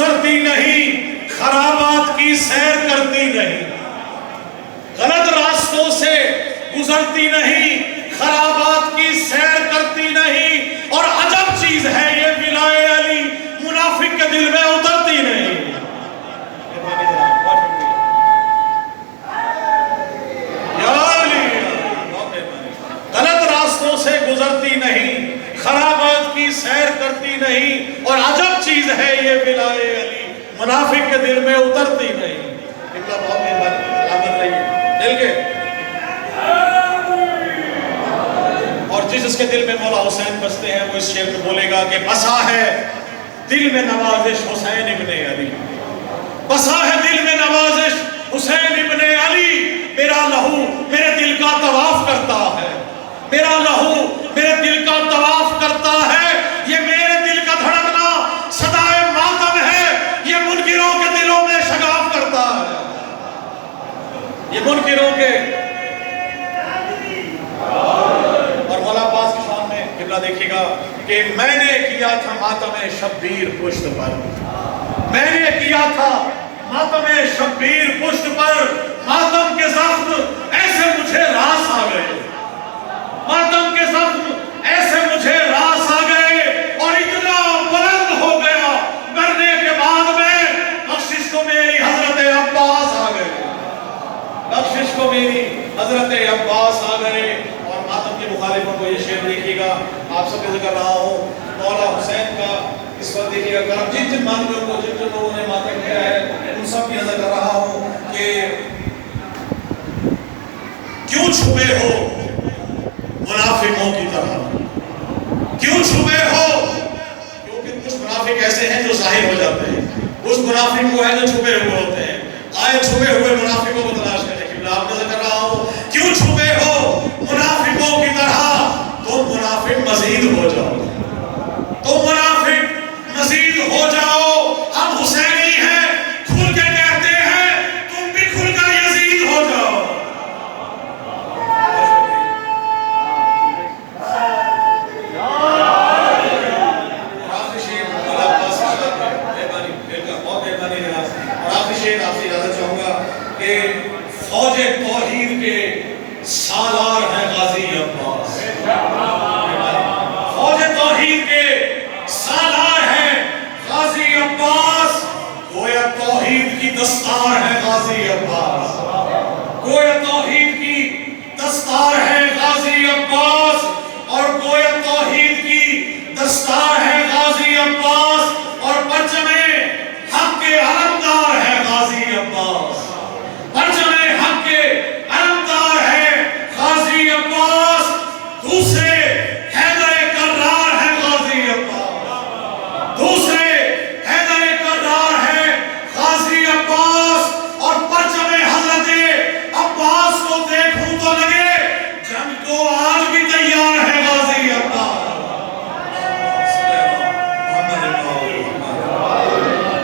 گزرتی نہیں، خرابات کی سیر کرتی نہیں، غلط راستوں سے گزرتی نہیں، خرابات کی سیر کرتی نہیں، اور عجب چیز ہے یہ ولائے علی منافق کے دل میں اترتی نہیں۔ غلط راستوں سے گزرتی نہیں، خرابات کی سیر کرتی نہیں، اور عجب چیز ہے یہ ولائے علی منافق کے دل میں اترتی نہیں۔ قبلہ بہت مہربانی سلامت رہیے دل کے، اور جس کے دل میں مولا حسین بستے ہیں وہ اس شعر میں بولے گا کہ بسا ہے دل میں نوازش حسین ابن علی، بسا ہے دل میں نوازش حسین ابن علی، میرا لہو میرے دل کا طواف کرتا ہے، میرا لہو میرے دل کا طواف کرتا ہے، یہ میرے دل کا دھڑکنا صدائے ماتم ہے، یہ منکروں کے دلوں میں شگاف کرتا ہے، یہ منکروں کے۔ اور مولا عباس کی شان میں قبلہ دیکھیے گا کہ میں نے کیا تھا ماتم شبیر پشت پر، میں نے کیا تھا ماتم شبیر پشت پر، ماتم کے زخم ایسے مجھے راس آ گئے، ماتم کے زخم ایسے مجھے راس آ گئے، اور اتنا بلند ہو گیا مرنے کے بعد میں، بخشش کو میری حضرت عباس آ گئے، بخشش کو میری حضرت عباس آ گئے۔ اور ماتم کے مخالفوں کو یہ شعر دیکھیے گا، آپ سب کے ذکر رہا ہوں مولا حسین کا، اس وقت دیکھیے گا کہ جن جن ماتمیوں کو جن جن لوگوں نے ماتم کیا ہے ان سب کی نظر کر رہا ہوں کہ کیوں چھپے ہو منافقوں کی طرح، کیوں چھپے ہو؟ کیونکہ کچھ منافق ایسے ہیں جو ظاہر ہو جاتے ہیں، کچھ منافق وہ ہیں جو چھپے ہوئے ہوتے ہیں، آئے چھپے ہوئے منافقوں کو تلاش